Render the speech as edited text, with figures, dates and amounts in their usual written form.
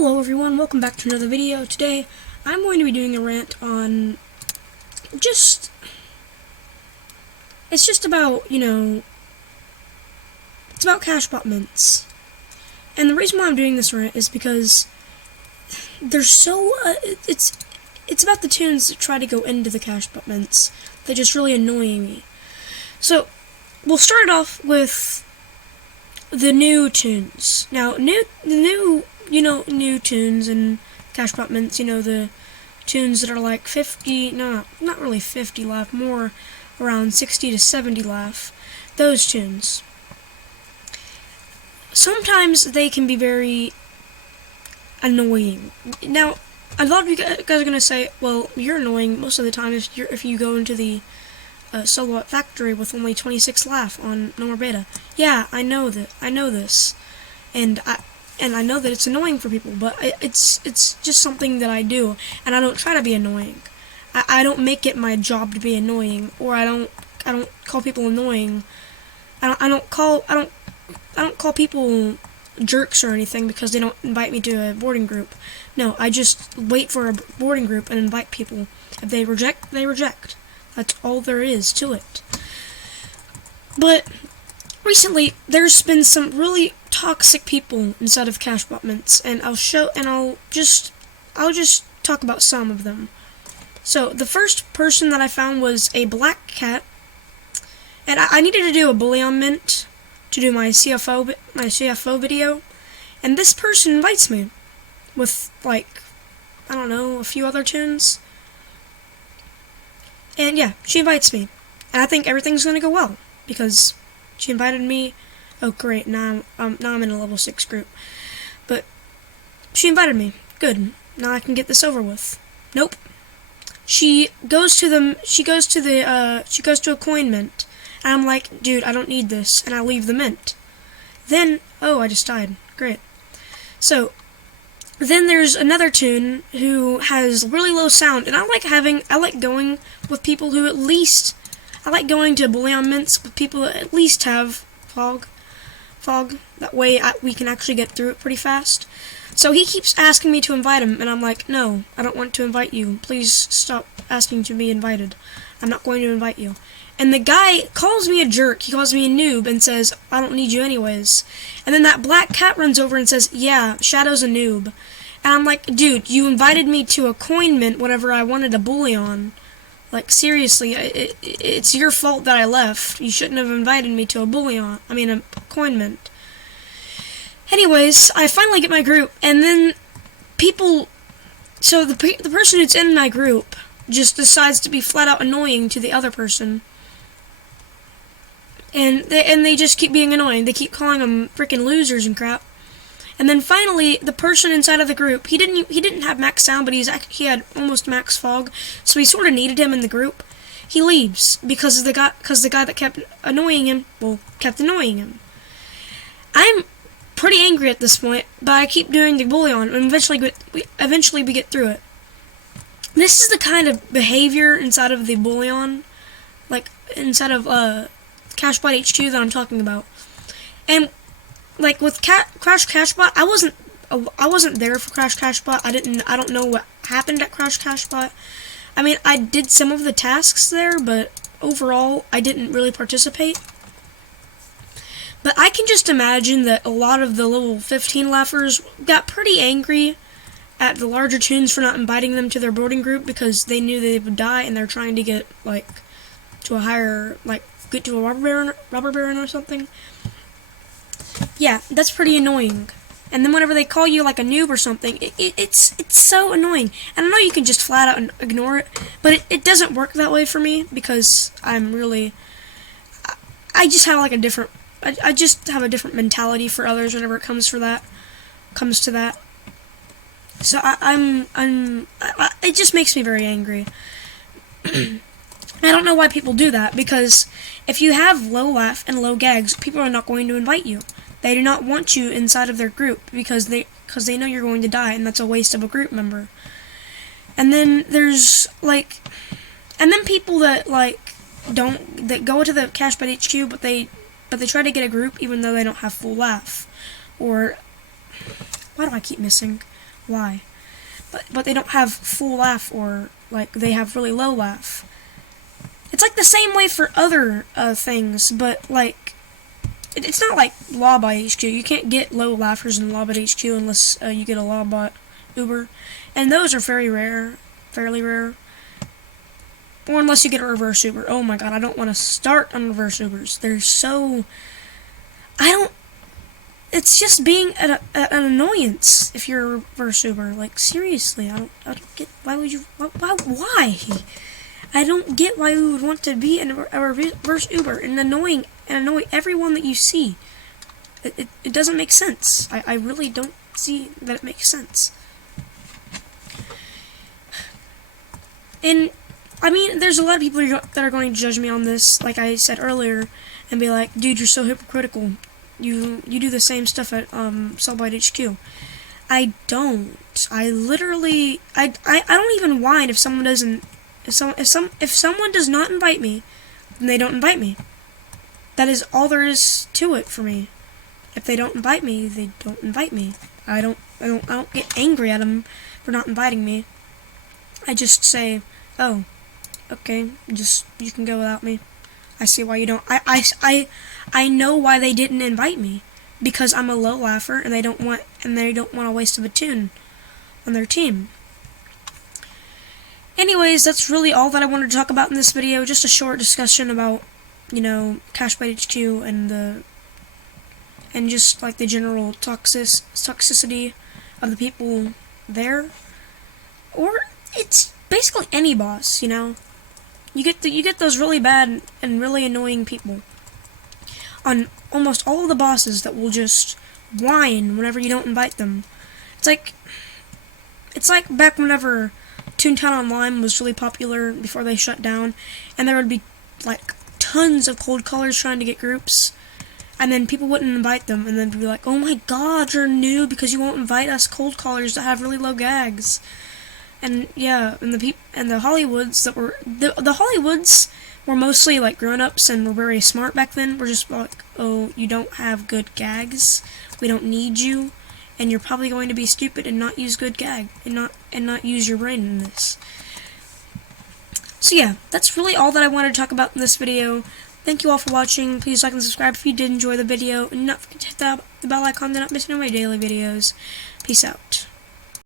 Hello everyone, welcome back to another video. Today, I'm going to be doing a rant on it's just about, it's about Cashbot mints. And the reason why I'm doing this rant is because they're so, it's about the toons that try to go into the Cashbot mints. They're just really annoying me. So, we'll start it off with the new toons. Now, new toons and Cashbot mints, the toons that are like 50, no, not really 50 laugh, more around 60 to 70 laugh, those toons. Sometimes they can be very annoying. Now, a lot of you guys are going to say, well, you're annoying most of the time if you go into the solo factory with only 26 laugh on no more beta. Yeah, I know this, and I know that it's annoying for people, but it's just something that I do, and I don't try to be annoying. I don't make it my job to be annoying, or I don't call people annoying. I don't call people jerks or anything because they don't invite me to a boarding group. No, I just wait for a boarding group and invite people. If they reject, they reject. That's all there is to it. But recently, there's been some really toxic people inside of Cashbot mints, and I'll just talk about some of them. So the first person that I found was a black cat, and I needed to do a bully on mint to do my CFO video, and this person invites me with a few other tunes. And yeah, she invites me, and I think everything's gonna go well because she invited me. Oh great, now I'm in a level 6 group, but she invited me. Good, now I can get this over with. Nope. She goes to a coin mint, and I'm like, dude, I don't need this, and I leave the mint. Then, oh, I just died. Great. So then there's another toon who has really low sound, and I like going with people who I like going to bully on mints with people that at least have fog. That way we can actually get through it pretty fast. So he keeps asking me to invite him, and I'm like, no, I don't want to invite you. Please stop asking to be invited. I'm not going to invite you. And the guy calls me a jerk. He calls me a noob and says, I don't need you anyways. And then that black cat runs over and says, yeah, Shadow's a noob. And I'm like, dude, you invited me to a coin mint whenever I wanted a bully on. Like, seriously, it's your fault that I left. You shouldn't have invited me to a coin mint. Anyways, I finally get my group, and then so the person who's in my group just decides to be flat out annoying to the other person. And they just keep being annoying. They keep calling them freaking losers and crap. And then finally, the person inside of the group, he didn't have max sound, but he had almost max fog, so he sort of needed him in the group. He leaves because the guy that kept annoying him, kept annoying him. I'm pretty angry at this point, but I keep doing the bully on, and eventually we get through it. This is the kind of behavior inside of the bully on, like inside of Cashbot HQ that I'm talking about. And like with Crash Cashbot, I wasn't there for Crash Cashbot. I don't know what happened at Crash Cashbot. I mean, I did some of the tasks there, but overall, I didn't really participate. But I can just imagine that a lot of the level 15 laughers got pretty angry at the larger toons for not inviting them to their boarding group because they knew they would die, and they're trying to get to a higher, get to a robber baron or something. Yeah, that's pretty annoying. And then whenever they call you like a noob or something, it's so annoying. And I know you can just flat out ignore it, but it doesn't work that way for me because I just have I just have a different mentality for others whenever it comes to that. So it just makes me very angry. I don't know why people do that, because if you have low laugh and low gags, people are not going to invite you. They do not want you inside of their group because they know you're going to die, and that's a waste of a group member. And then there's people that go to the Cashbot HQ, but they try to get a group even though they don't have full laugh. Or why do I keep missing? Why? But they don't have full laugh, or like they have really low laugh. It's like the same way for other things, but like it's not like Lawbot HQ. You can't get low laughers in Lawbot HQ unless you get a Lawbot Uber, and those are fairly rare. Or unless you get a reverse Uber. Oh my god, I don't want to start on reverse Ubers. They're so... It's just being an annoyance if you're a reverse Uber. Like, seriously, I don't get... Why would you... Why? I don't get why you would want to be in a reverse Uber and annoy everyone that you see. It doesn't make sense. I really don't see that it makes sense. And... I mean, there's a lot of people that are going to judge me on this, like I said earlier, and be like, dude, you're so hypocritical. You do the same stuff at Cellbite HQ. I don't. I literally I don't even whine if someone doesn't if someone does not invite me, then they don't invite me. That is all there is to it for me. If they don't invite me, they don't invite me. I don't get angry at them for not inviting me. I just say, oh, okay, you can go without me. I see why you don't. I know why they didn't invite me, because I'm a low laugher and they don't want a waste of a toon on their team. Anyways, that's really all that I wanted to talk about in this video. Just a short discussion about, Cashbot HQ and just like the general toxicity of the people there. Or it's basically any boss, You get those really bad and really annoying people on almost all of the bosses that will just whine whenever you don't invite them. It's like back whenever Toontown Online was really popular before they shut down, and there would be like tons of cold callers trying to get groups, and then people wouldn't invite them, and then be like, oh my god, you're new because you won't invite us cold callers that have really low gags. And yeah, and the Hollywoods that were the Hollywoods were mostly like grown-ups and were very smart back then. We're just like, oh, you don't have good gags, we don't need you, and you're probably going to be stupid and not use good gag and not use your brain in this. So yeah, that's really all that I wanted to talk about in this video. Thank you all for watching. Please like and subscribe if you did enjoy the video, and not forget to hit the bell icon to not miss any of my daily videos. Peace out.